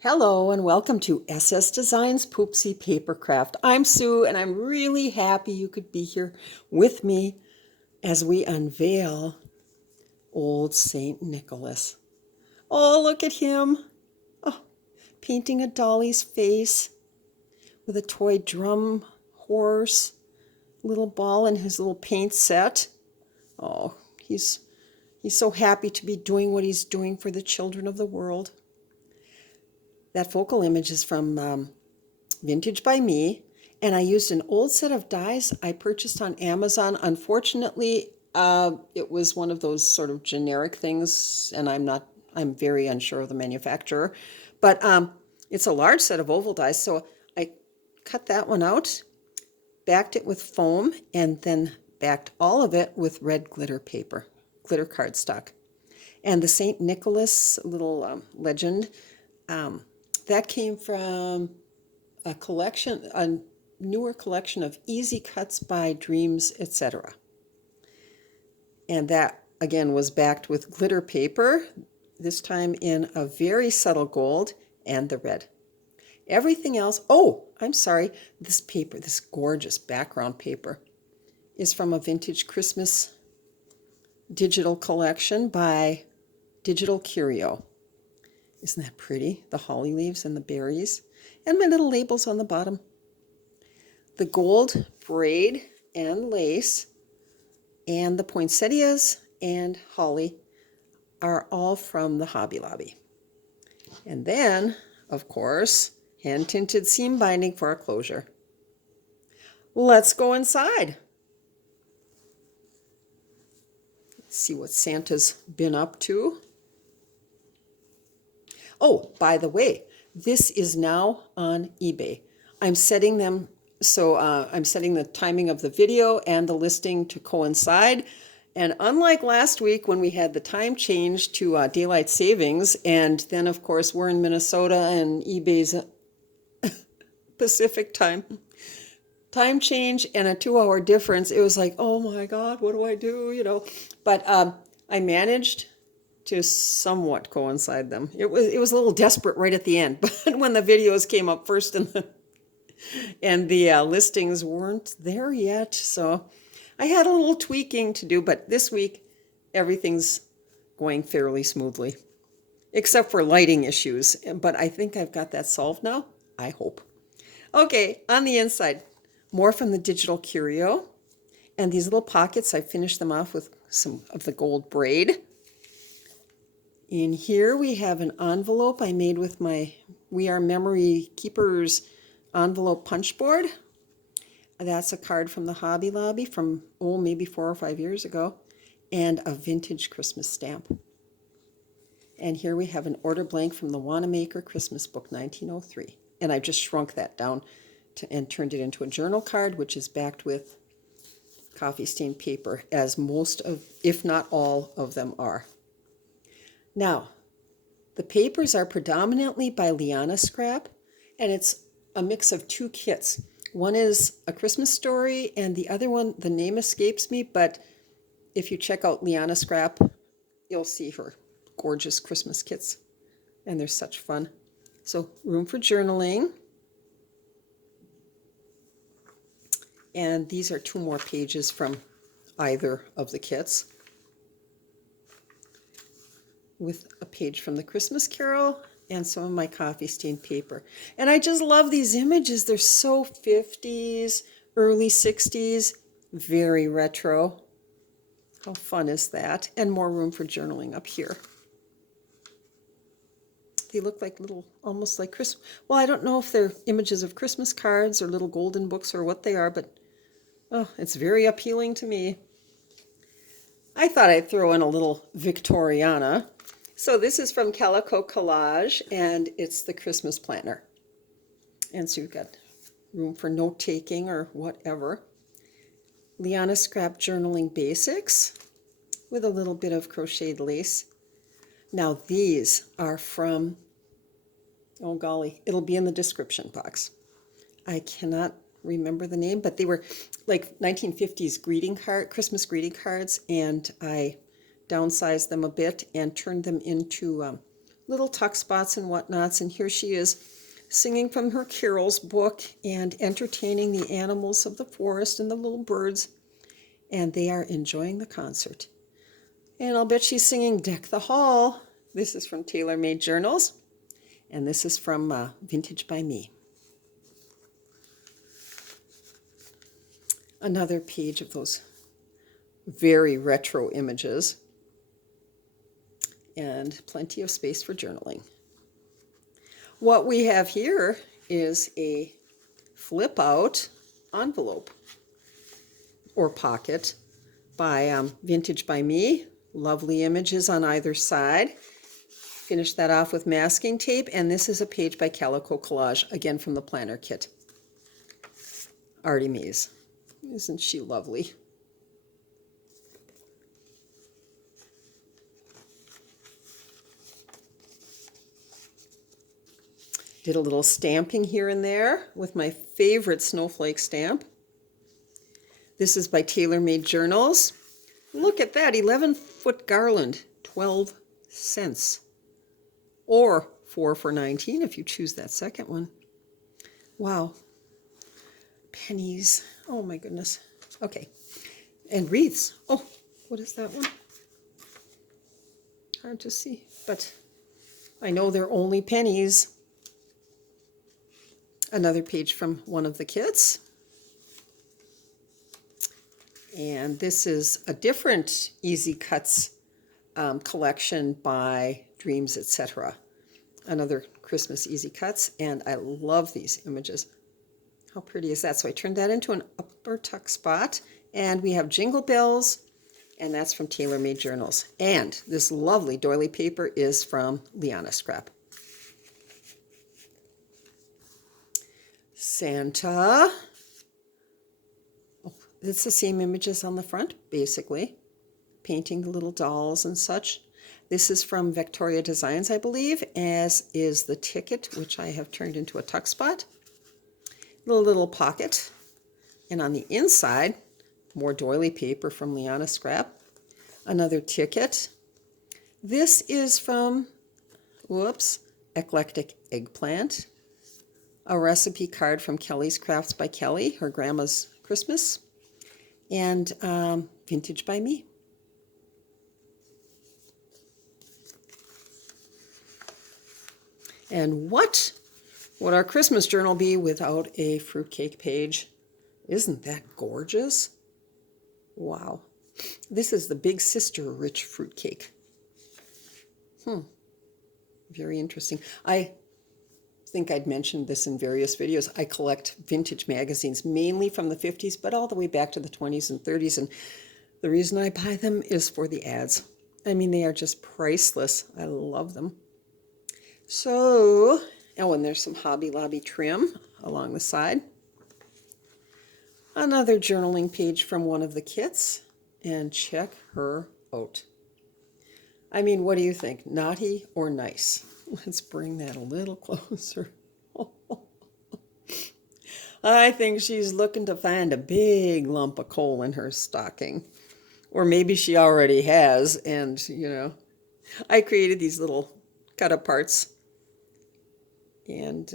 Hello and welcome to SS Designs Poopsie Papercraft. I'm Sue and I'm really happy you could be here with me as we unveil old St. Nicholas. Oh, look at him. Oh, painting a dolly's face with a toy drum horse, little ball and his little paint set. Oh, he's so happy to be doing what he's doing for the children of the world. That focal image is from Vintage by Me, and I used an old set of dies I purchased on Amazon. Unfortunately, it was one of those sort of generic things, and I'm very unsure of the manufacturer, but it's a large set of oval dies, so I cut that one out, backed it with foam, and then backed all of it with red glitter paper, glitter cardstock. And the St. Nicholas little legend, that came from a newer collection of easy cuts by Dreams, etc. And that again was backed with glitter paper, this time in a very subtle gold and the red. Everything else, oh, I'm sorry, this paper, this gorgeous background paper, is from a vintage Christmas digital collection by Digital Curio. Isn't that pretty? The holly leaves and the berries. And my little labels on the bottom. The gold braid and lace and the poinsettias and holly are all from the Hobby Lobby. And then, of course, hand-tinted seam binding for our closure. Let's go inside. Let's see what Santa's been up to. Oh, by the way, this is now on eBay. I'm setting them, so I'm setting the timing of the video and the listing to coincide. And unlike last week when we had the time change to daylight savings, and then of course we're in Minnesota and eBay's Pacific time change and a 2-hour difference, it was like, oh my God, what do I do? But I managed to somewhat coincide them. It was a little desperate right at the end, but when the videos came up first and the listings weren't there yet, so I had a little tweaking to do. But this week everything's going fairly smoothly, except for lighting issues. But I think I've got that solved now. I hope. Okay, on the inside, more from the Digital Curio, and these little pockets. I finished them off with some of the gold braid. In here we have an envelope I made with my We Are Memory Keepers envelope punch board. That's a card from the Hobby Lobby from, maybe 4 or 5 years ago, and a vintage Christmas stamp. And here we have an order blank from the Wanamaker Christmas book, 1903. And I just shrunk that down and turned it into a journal card, which is backed with coffee stained paper, as most of, if not all of them are. Now, the papers are predominantly by Liana Scrap, and it's a mix of 2 kits. One is A Christmas Story, and the other one, the name escapes me, but if you check out Liana Scrap, you'll see her gorgeous Christmas kits, and they're such fun. So, room for journaling. And these are 2 more pages from either of the kits, with a page from the Christmas Carol and some of my coffee stained paper. And I just love these images. They're so 50s, early 60s, very retro. How fun is that? And more room for journaling up here. They look like little, almost like Christmas. Well, I don't know if they're images of Christmas cards or little golden books or what they are, but oh, it's very appealing to me. I thought I'd throw in a little Victoriana. So this is from Calico Collage, and it's the Christmas planner. And so you've got room for note-taking or whatever. Liana Scrap Journaling Basics with a little bit of crocheted lace. Now these are from, oh golly, it'll be in the description box. I cannot remember the name, but they were like 1950s Christmas greeting cards, and I downsized them a bit and turned them into little tuck spots and whatnots. And here she is singing from her carols book and entertaining the animals of the forest and the little birds. And they are enjoying the concert. And I'll bet she's singing Deck the Hall. This is from Tailor Made Journals. And this is from Vintage by Me. Another page of those very retro images. And plenty of space for journaling. What we have here is a flip out envelope or pocket by Vintage by Me. Lovely images on either side. Finish that off with masking tape, and this is a page by Calico Collage, again from the planner kit. Artymaze. Isn't she lovely? Did a little stamping here and there with my favorite snowflake stamp. This is by Tailor Made Journals. Look at that, 11-foot garland, 12 cents. Or 4 for 19 if you choose that second one. Wow. Pennies. Oh my goodness. Okay. And wreaths. Oh, what is that one? Hard to see, but I know they're only pennies. Another page from one of the kits. And this is a different Easy Cuts collection by Dreams, etc. Another Christmas Easy Cuts, and I love these images. How pretty is that? So I turned that into an upper tuck spot, and we have Jingle Bells, and that's from Tailor Made Journals. And this lovely doily paper is from Liana Scrap. Santa. Oh, it's the same images on the front, basically. Painting the little dolls and such. This is from Victoria Designs, I believe, as is the ticket, which I have turned into a tuck spot. Little pocket. And on the inside, more doily paper from Liana Scrap. Another ticket. This is from, Eclectic Eggplant. A recipe card from Kelly's Crafts by Kelly, her grandma's Christmas. And Vintage by Me. And what would our Christmas journal be without a fruitcake page? Isn't that gorgeous? Wow. This is the Big Sister Rich Fruitcake. Very interesting. I think I'd mentioned this in various videos. I collect vintage magazines, mainly from the 50s, but all the way back to the 20s and 30s. And the reason I buy them is for the ads. I mean, they are just priceless. I love them. So, oh, and there's some Hobby Lobby trim along the side. Another journaling page from one of the kits. And check her out. I mean, what do you think? Naughty or nice? Let's bring that a little closer. I think she's looking to find a big lump of coal in her stocking. Or maybe she already has. And, you know, I created these little cut aparts. And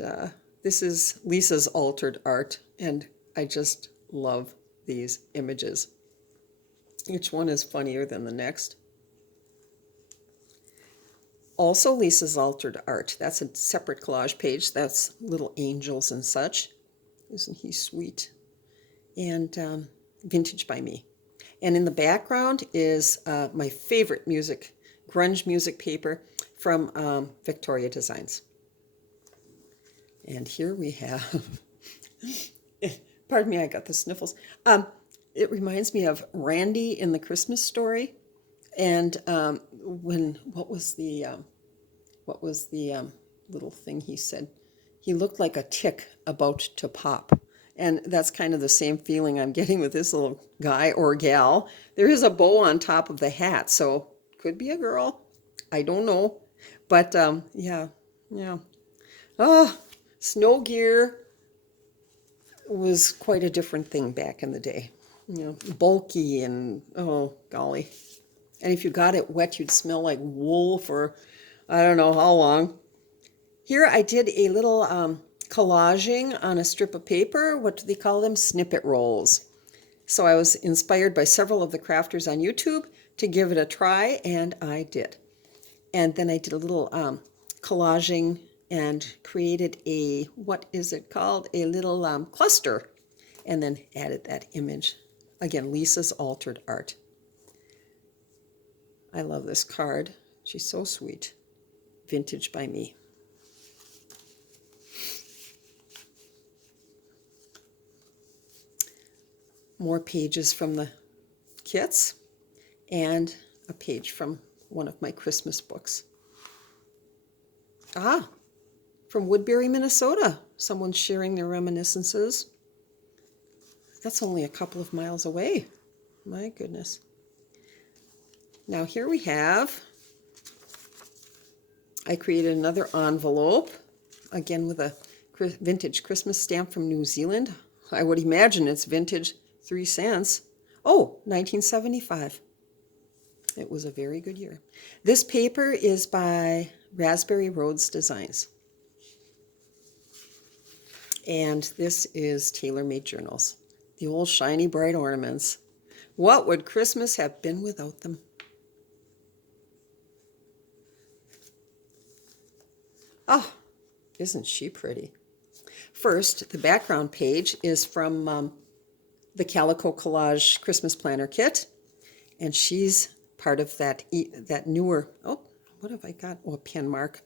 this is Lisa's altered art. And I just love these images. Each one is funnier than the next. Also Lisa's altered art. That's a separate collage page. That's little angels and such. Isn't he sweet? And Vintage by Me. And in the background is my favorite music, grunge music paper from Victoria Designs. And here we have, pardon me, I got the sniffles. It reminds me of Randy in the Christmas Story. And what was the little thing he said? He looked like a tick about to pop. And that's kind of the same feeling I'm getting with this little guy or gal. There is a bow on top of the hat, so could be a girl. I don't know. But yeah. Oh, snow gear was quite a different thing back in the day. You know, bulky and, oh, golly. And if you got it wet, you'd smell like wool for I don't know how long. Here I did a little collaging on a strip of paper. What do they call them? Snippet rolls. So I was inspired by several of the crafters on YouTube to give it a try, and I did. And then I did a little collaging and created a, what is it called? A little cluster, and then added that image. Again, Lisa's Altered Art. I love this card. She's so sweet. Vintage by me. More pages from the kits and a page from one of my Christmas books. Ah, from Woodbury, Minnesota. Someone's sharing their reminiscences. That's only a couple of miles away. My goodness. Now here we have, I created another envelope, again with a vintage Christmas stamp from New Zealand. I would imagine it's vintage 3 cents. Oh, 1975. It was a very good year. This paper is by Raspberry Roads Designs. And this is Tailor-Made Journals. The old shiny bright ornaments. What would Christmas have been without them? Oh, isn't she pretty? First, the background page is from the Calico Collage Christmas Planner Kit. And she's part of that newer, oh, what have I got? Oh, a pen mark.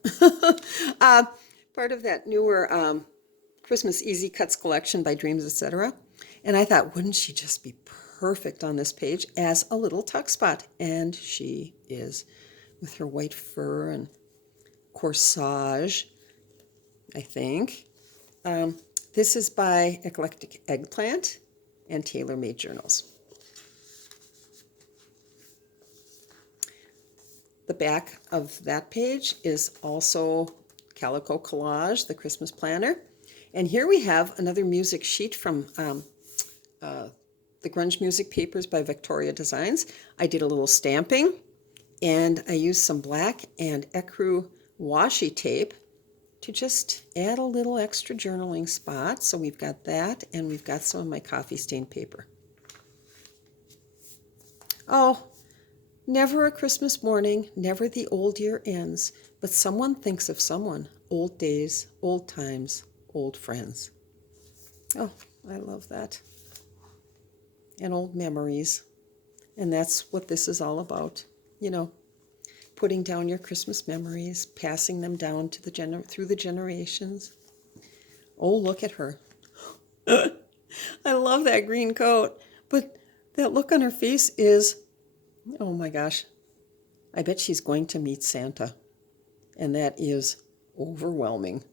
Part of that newer Christmas Easy Cuts collection by Dreams, etc. And I thought, wouldn't she just be perfect on this page as a little tuck spot? And she is, with her white fur and corsage, I think. This is by Eclectic Eggplant and Tailor-Made Journals. The back of that page is also Calico Collage, the Christmas planner. And here we have another music sheet from the Grunge Music Papers by Victoria Designs. I did a little stamping, and I used some black and ecru washi tape to just add a little extra journaling spot. So we've got that, and we've got some of my coffee stained paper. Oh, never a Christmas morning, never the old year ends, but someone thinks of someone, old days, old times, old friends. Oh, I love that. And old memories. And that's what this is all about, you know, putting down your Christmas memories, passing them down to through the generations. Oh, look at her. I love that green coat, but that look on her face is, oh my gosh, I bet she's going to meet Santa, and that is overwhelming.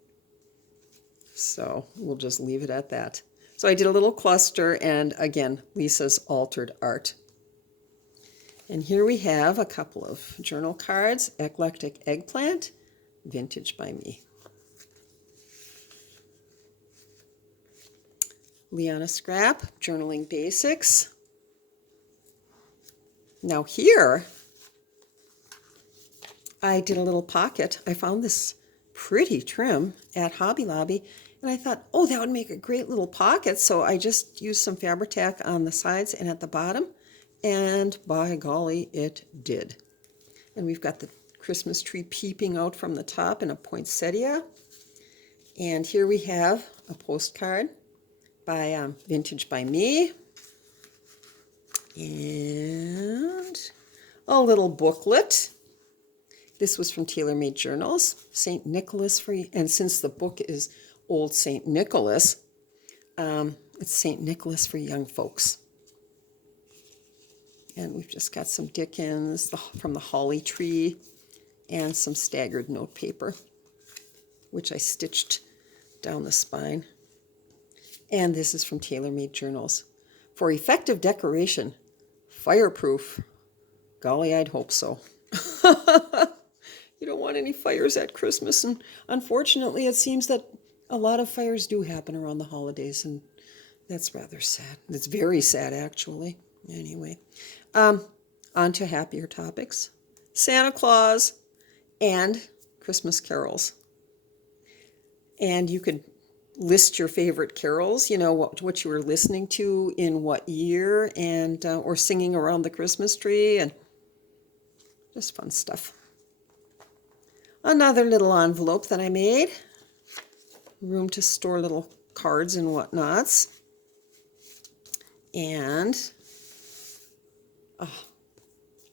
So we'll just leave it at that. So I did a little cluster, and again, Lisa's Altered Art. And here we have a couple of journal cards, Eclectic Eggplant, Vintage by me. Liana Scrap, Journaling Basics. Now here, I did a little pocket. I found this pretty trim at Hobby Lobby, and I thought, oh, that would make a great little pocket. So I just used some Fabri-Tac on the sides and at the bottom, and by golly, it did. And we've got the Christmas tree peeping out from the top in a poinsettia. And here we have a postcard by Vintage by me. And a little booklet. This was from Tailor-Made Journals, St. Nicholas for you. And since the book is Old St. Nicholas, it's St. Nicholas for young folks. And we've just got some Dickens from the holly tree and some staggered note paper, which I stitched down the spine. And this is from Tailor-Made Journals. For effective decoration, fireproof. Golly, I'd hope so. You don't want any fires at Christmas, and unfortunately it seems that a lot of fires do happen around the holidays, and that's rather sad. It's very sad, actually. Anyway, on to happier topics. Santa Claus and Christmas carols. And you could list your favorite carols, you know, what you were listening to in what year, and or singing around the Christmas tree, and just fun stuff. Another little envelope that I made. Room to store little cards and whatnots. And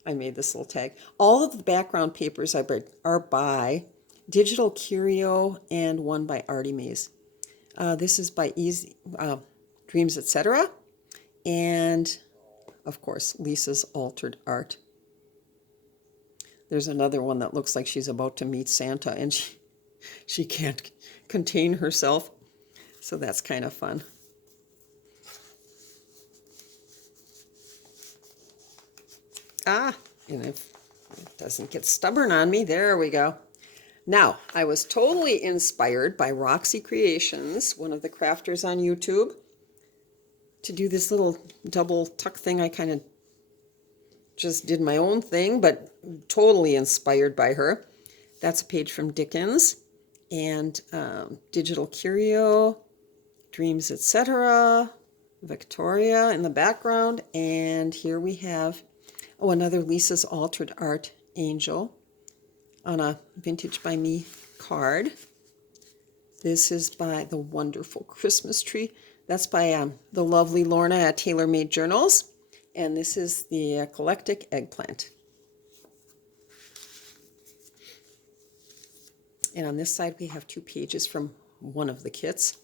I made this little tag. All of the background papers are by Digital Curio and one by Artymaze. This is by Dreams, Etc. And, of course, Lisa's Altered Art. There's another one that looks like she's about to meet Santa, and she can't contain herself. So that's kind of fun. And if it doesn't get stubborn on me, there we go. Now, I was totally inspired by Roxy Creations, one of the crafters on YouTube, to do this little double tuck thing. I kind of just did my own thing, but totally inspired by her. That's a page from Dickens, and Digital Curio, Dreams, Etc., Victoria in the background, and here we have, another Lisa's Altered Art angel on a Vintage by Me card. This is by the wonderful Christmas tree. That's by the lovely Lorna at Tailor Made Journals. And this is the Eclectic Eggplant. And on this side we have 2 pages from one of the kits.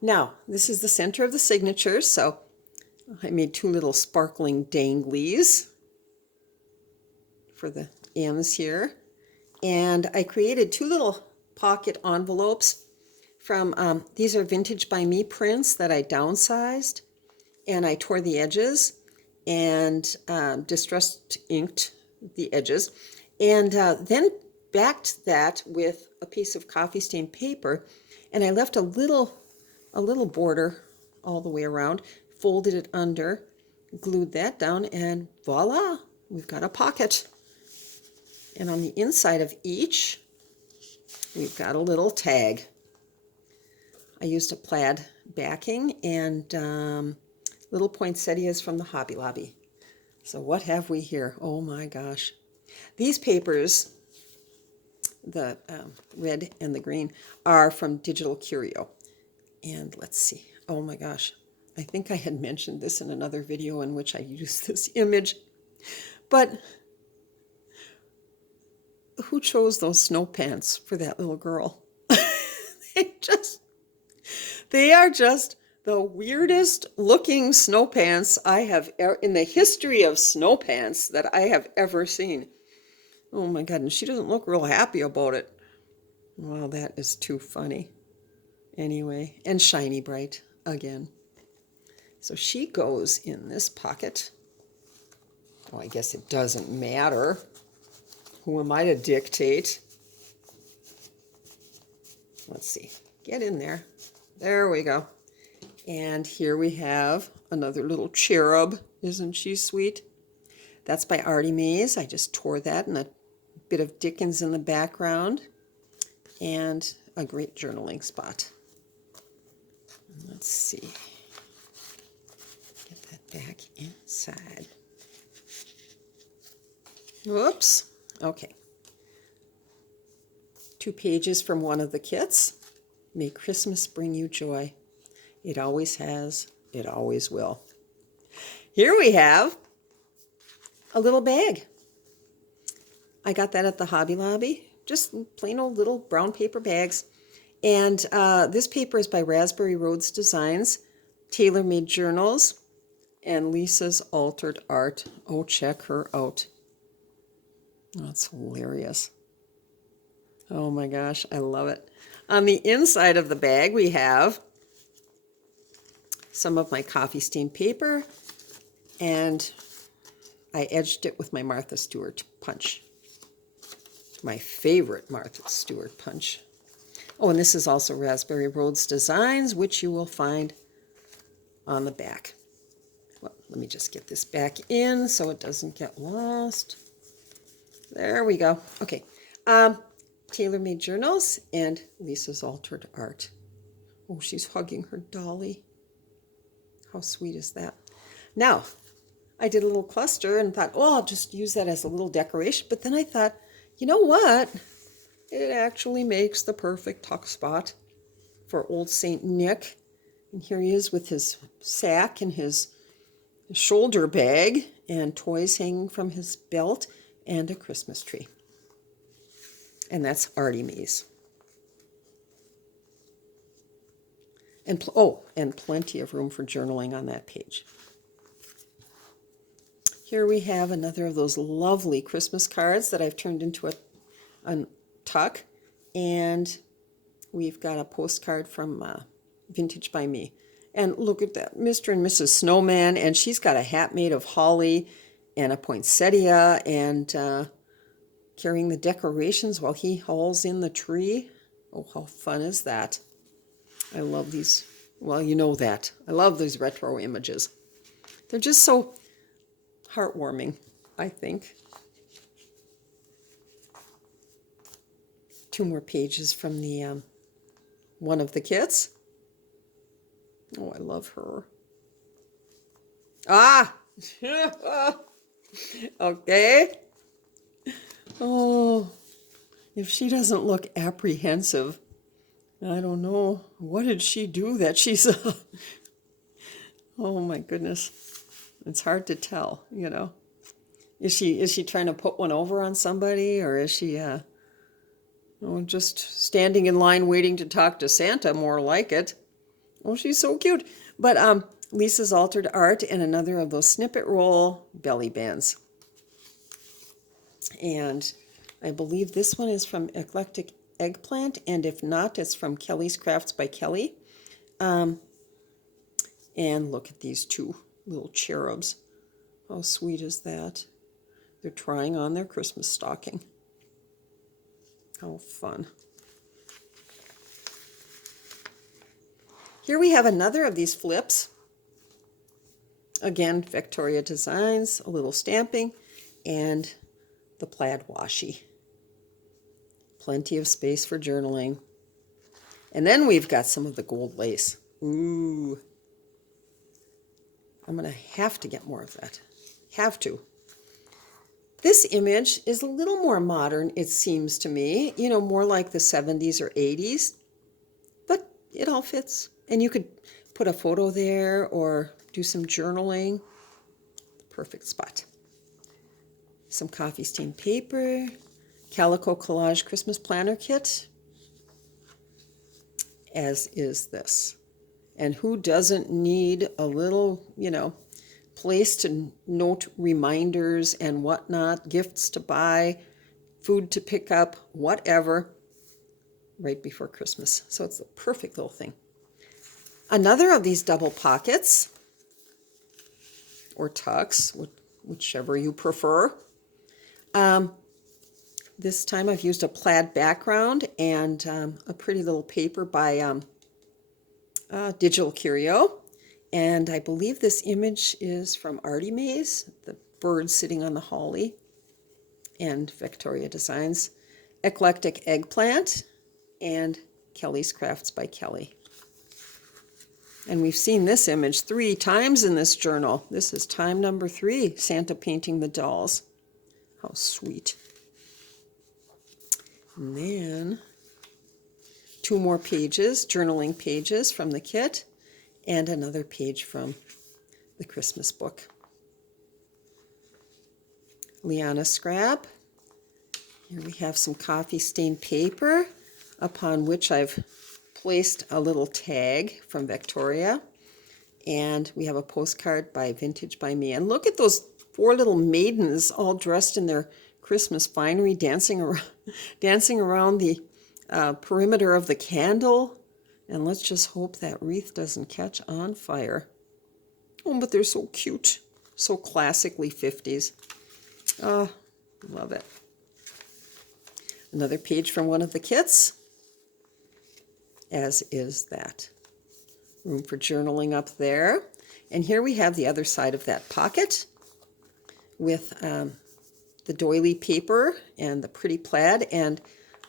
Now, this is the center of the signatures, so I made 2 little sparkling danglies for the ends here. And I created 2 little pocket envelopes from, these are Vintage by Me prints that I downsized, and I tore the edges and distressed inked the edges, and then backed that with a piece of coffee stained paper, and I left a little border all the way around, folded it under, glued that down, and voila, we've got a pocket. And on the inside of each, we've got a little tag. I used a plaid backing and little poinsettias from the Hobby Lobby. So what have we here? Oh my gosh. These papers, the red and the green, are from Digital Curio. And let's see. Oh my gosh. I think I had mentioned this in another video in which I used this image. But who chose those snow pants for that little girl? They are just the weirdest looking snow pants I have in the history of snow pants that I have ever seen. Oh my God, and she doesn't look real happy about it. Well, that is too funny. Anyway, and shiny bright again. So she goes in this pocket. Oh, I guess it doesn't matter. Who am I to dictate? Let's see. Get in there. There we go. And here we have another little cherub. Isn't she sweet? That's by Artymaze. I just tore that, and a bit of Dickens in the background, and a great journaling spot. Let's see. Get that back inside. Whoops. Okay. 2 pages from one of the kits. May Christmas bring you joy. It always has. It always will. Here we have a little bag. I got that at the Hobby Lobby. Just plain old little brown paper bags. And this paper is by Raspberry Roads Designs, Tailor Made Journals, and Lisa's Altered Art. Oh, check her out. That's hilarious. Oh my gosh, I love it. On the inside of the bag, we have some of my coffee stained paper, and I edged it with my Martha Stewart punch. My favorite Martha Stewart punch. Oh, and this is also Raspberry Roads Designs, which you will find on the back. Well, let me just get this back in so it doesn't get lost. There we go. Okay. Tailor-made journals and Lisa's altered art. Oh, she's hugging her dolly. How sweet is that? Now, I did a little cluster and thought, oh, I'll just use that as a little decoration. But then I thought, you know what? It actually makes the perfect tuck spot for old Saint Nick. And here he is with his sack and his shoulder bag and toys hanging from his belt and a Christmas tree. And that's Artymaze. And and plenty of room for journaling on that page. Here we have another of those lovely Christmas cards that I've turned into a tuck. And we've got a postcard from Vintage by Me. And look at that, Mr. and Mrs. Snowman. And she's got a hat made of holly and a poinsettia and carrying the decorations while he hauls in the tree. Oh, how fun is that? I love these. Well, you know that. I love these retro images. They're just so heartwarming, I think. Two more pages from the one of the kits. Oh, I love her. Ah! Okay. Oh, if she doesn't look apprehensive, I don't know. What did she do that she's... Oh, my goodness. It's hard to tell, you know. Is she trying to put one over on somebody, or is she just standing in line waiting to talk to Santa, more like it? Oh, she's so cute. But Lisa's altered art and another of those snippet roll belly bands. And I believe this one is from Eclectic Eggplant, and if not, it's from Kelly's Crafts by Kelly. And look at these two little cherubs. How sweet is that? They're trying on their Christmas stocking. How fun. Here we have another of these flips. Again, Victoria Designs, a little stamping, and the plaid washi. Plenty of space for journaling. And then we've got some of the gold lace. Ooh. I'm going to have to get more of that. Have to. This image is a little more modern, it seems to me. You know, more like the 70s or 80s. But it all fits. And you could put a photo there or do some journaling. Perfect spot. Some coffee stained paper. Calico Collage Christmas Planner Kit. As is this. And who doesn't need a little, you know, place to note reminders and whatnot, gifts to buy, food to pick up, whatever, right before Christmas. So it's the perfect little thing. Another of these double pockets, or tucks, whichever you prefer. This time I've used a plaid background and a pretty little paper by Digital Curio. And I believe this image is from Artymaze, the bird sitting on the holly, and Victoria Designs, Eclectic Eggplant, and Kelly's Crafts by Kelly. And we've seen this image 3 times in this journal. This is time number 3, Santa painting the dolls. How sweet. And then 2 more pages, journaling pages from the kit, and another page from the Christmas book. Liana Scrap. Here we have some coffee stained paper upon which I've placed a little tag from Victoria. And we have a postcard by Vintage by Me. And look at those 4 little maidens all dressed in their Christmas finery dancing around the perimeter of the candle. And let's just hope that wreath doesn't catch on fire. Oh, but they're so cute. So classically 50s. Oh, love it. Another page from one of the kits. As is that. Room for journaling up there. And here we have the other side of that pocket with the doily paper and the pretty plaid and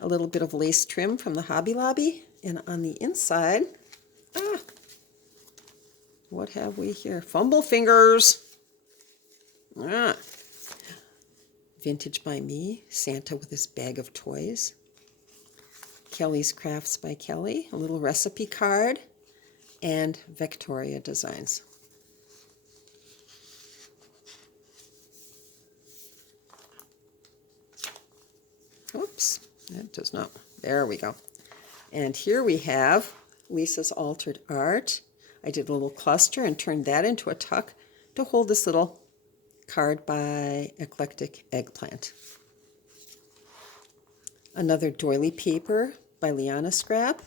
a little bit of lace trim from the Hobby Lobby. And on the inside, what have we here? Fumble fingers. Vintage by Me, Santa with his bag of toys. Kelly's Crafts by Kelly, a little recipe card, and Victoria Designs. Oops, that does not. There we go. And here we have Lisa's Altered Art. I did a little cluster and turned that into a tuck to hold this little card by Eclectic Eggplant. Another doily paper by Liana Scrap.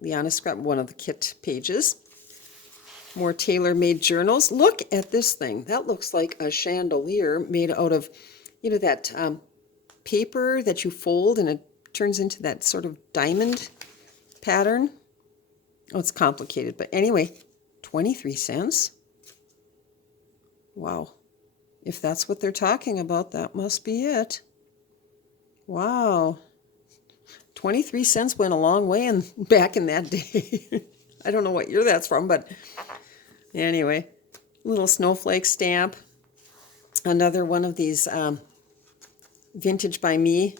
Liana Scrap, one of the kit pages. More tailor-made journals. Look at this thing. That looks like a chandelier made out of, you know, that paper that you fold and it turns into that sort of diamond pattern. Oh, it's complicated, but anyway, 23 cents. Wow. If that's what they're talking about, that must be it. Wow. 23 cents went a long way back in that day. I don't know what year that's from, but anyway, little snowflake stamp. Another one of these Vintage by Me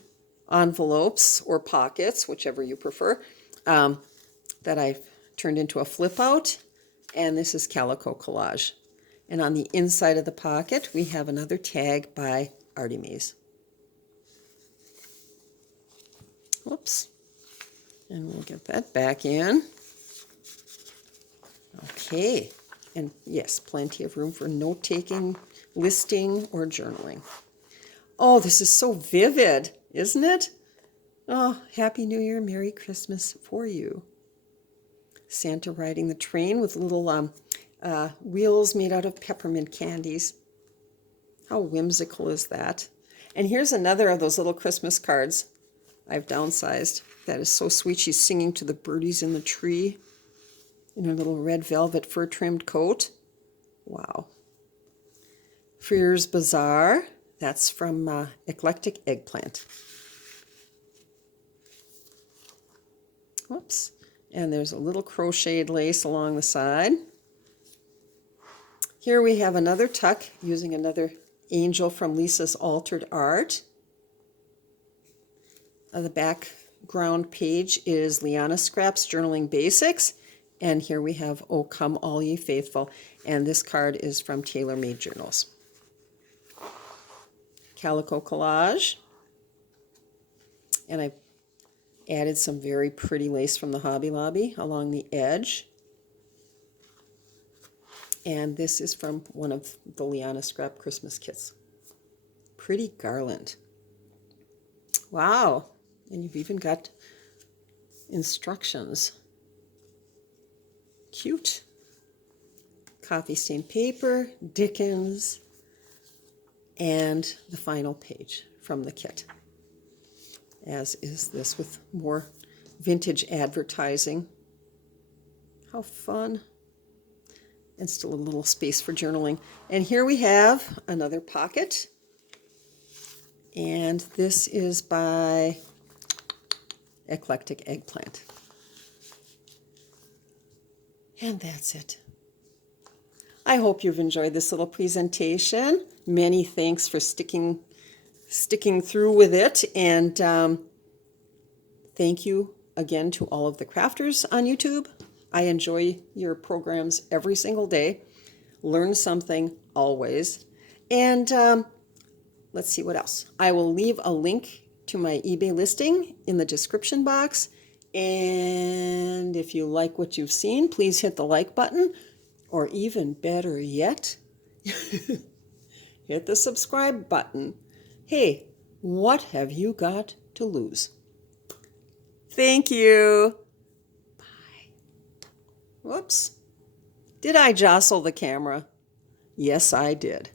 envelopes or pockets, whichever you prefer, that I've turned into a flip out. And this is Calico Collage. And on the inside of the pocket, we have another tag by Artymaze. Whoops. And we'll get that back in. Okay. And yes, plenty of room for note-taking, listing, or journaling. Oh, this is so vivid, isn't it? Oh, Happy New Year, Merry Christmas for you. Santa riding the train with little wheels made out of peppermint candies. How whimsical is that? And here's another of those little Christmas cards I've downsized. That is so sweet. She's singing to the birdies in the tree in her little red velvet fur-trimmed coat. Wow. Freer's Bazaar. That's from Eclectic Eggplant. Whoops. And there's a little crocheted lace along the side. Here we have another tuck using another angel from Lisa's Altered Art. The background page is Liana Scrap's Journaling Basics. And here we have Oh Come All Ye Faithful. And this card is from Tailor Made Journals. Calico Collage. And I added some very pretty lace from the Hobby Lobby along the edge. And this is from one of the Liana Scrap Christmas kits. Pretty garland. Wow. And you've even got instructions. Cute. Coffee stained paper, Dickens, and the final page from the kit. As is this with more vintage advertising. How fun. And still a little space for journaling. And here we have another pocket. And this is by Eclectic Eggplant. And that's it. I hope you've enjoyed this little presentation. Many thanks for sticking through with it. And thank you again to all of the crafters on YouTube. I enjoy your programs every single day. Learn something always. And let's see what else. I will leave a link to my eBay listing in the description box. And if you like what you've seen, please hit the like button. Or even better yet, hit the subscribe button. Hey, what have you got to lose? Thank you. Bye. Whoops. Did I jostle the camera? Yes, I did.